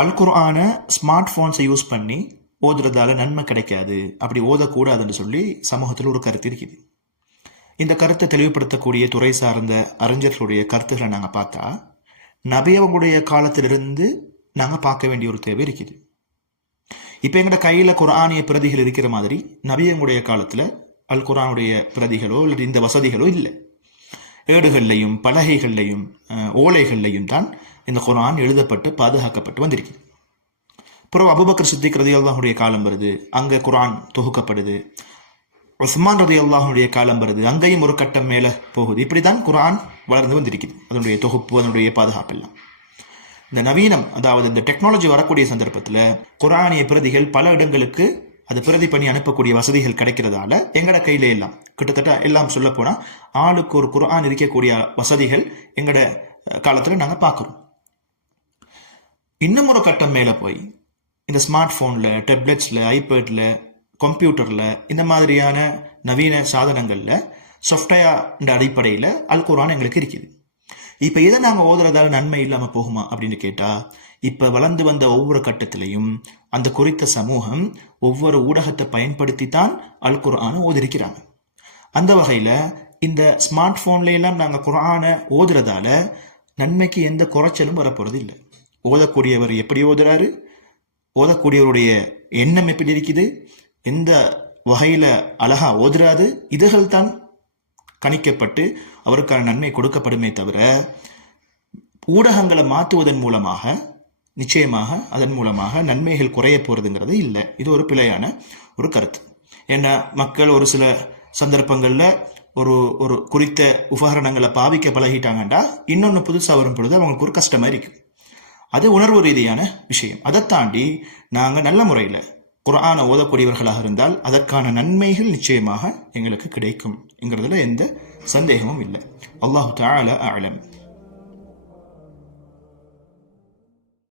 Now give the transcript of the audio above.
அல் குர்ஆனை smart ஃபோன்ஸை use பண்ணி ஓதுறதால நன்மை கிடைக்காது. அப்படி ஓதக்கூடாதுன்னு சொல்லி சமூகத்தில் ஒரு கருத்து இருக்குது. இந்த கருத்தை தெளிவுபடுத்தக்கூடிய துறை சார்ந்த அறிஞர்களுடைய கருத்துக்களை நாங்கள் பார்த்தா நபியவங்களுடைய காலத்திலிருந்து நாங்கள் பார்க்க வேண்டிய ஒரு தேவை இருக்குது. இப்போ எங்கட கையில் குர்ஆனிய பிரதிகள் இருக்கிற மாதிரி நபியவங்களுடைய காலத்தில் அல் குரானுடைய பிரதிகளோ இல்லை இந்த வசதிகளோ இல்லை. ஏடுகள்லையும் பலகைகள்லையும் ஓலைகள்லையும் தான் இந்த குரான் எழுதப்பட்டு பாதுகாக்கப்பட்டு வந்திருக்குது. அப்புறம் அபுபக்கர் சித்திக் ரதி அல்லாஹுடைய காலம் வருது. அங்கே குரான் தொகுக்கப்படுது. உஸ்மான் ரதி அல்லாஹுடைய காலம் வருது. அங்கேயும் ஒரு கட்டம் மேலே போகுது. இப்படி தான் குரான் வளர்ந்து வந்திருக்குது. அதனுடைய தொகுப்பு அதனுடைய பாதுகாப்பு எல்லாம் இந்த நவீனம் அதாவது இந்த டெக்னாலஜி வரக்கூடிய சந்தர்ப்பத்தில் குரானிய பிரதிகள் பல இடங்களுக்கு அது பிரதி பண்ணி அனுப்பக்கூடிய வசதிகள் கிடைக்கிறதால எங்கட கையில எல்லாம் கிட்டத்தட்ட எல்லாம் சொல்ல ஆளுக்கு ஒரு குரான் இருக்கக்கூடிய வசதிகள் எங்கட காலத்தில் நாங்கள் பார்க்குறோம். இன்னும் ஒரு கட்டம் மேலே போய் இந்த ஸ்மார்ட் ஃபோனில் டெப்லெட்ஸில் ஐபேடில் கம்ப்யூட்டரில் இந்த மாதிரியான நவீன சாதனங்களில் சாஃப்ட்வேர் அடிப்படையில் அல் எங்களுக்கு இருக்குது. இப்போ எதை நாங்கள் ஓதுறதால நன்மை இல்லாமல் போகுமா அப்படின்னு கேட்டால் இப்போ வளர்ந்து வந்த ஒவ்வொரு கட்டத்திலையும் அந்த குறித்த சமூகம் ஒவ்வொரு ஊடகத்தை பயன்படுத்தி தான் அல் குரானை ஓதிருக்கிறாங்க. அந்த வகையில் இந்த ஸ்மார்ட் ஃபோன்ல எல்லாம் நாங்கள் குரானை ஓதுறதால நன்மைக்கு எந்த குறைச்சலும் வரப்போகிறது இல்லை ஓதக்கூடியவர் எப்படி ஓதுறாரு? ஓதக்கூடியவருடைய எண்ணம் எப்படி இருக்குது? எந்த வகையில் அழகா ஓதுறாது இதுகள் தான் கணிக்கப்பட்டு அவருக்கான நன்மை கொடுக்கப்படுமே தவிர ஊடகங்களை மாற்றுவதன் மூலமாக நிச்சயமாக அதன் மூலமாக நன்மைகள் குறைய போகிறதுங்கிறது இல்லை. இது ஒரு பிழையான ஒரு கருத்து. ஏன்னா மக்கள் ஒரு சில சந்தர்ப்பங்களில் ஒரு ஒரு குறித்த உபகரணங்களை பாவிக்க பழகிட்டாங்கண்டா இன்னொன்று புதுசாக வரும் பொழுது அவங்களுக்கு ஒரு கஷ்டமாக இருக்கும் அது உணர்வு ரீதியான விஷயம். அதை தாண்டி நாங்கள் நல்ல முறையில் குரானை ஓதக்கூடியவர்களாக இருந்தால் அதற்கான நன்மைகள் நிச்சயமாக எங்களுக்கு கிடைக்கும் என்கிறதுல எந்த சந்தேகமும் இல்லை. அல்லாஹு தஆலா அலம்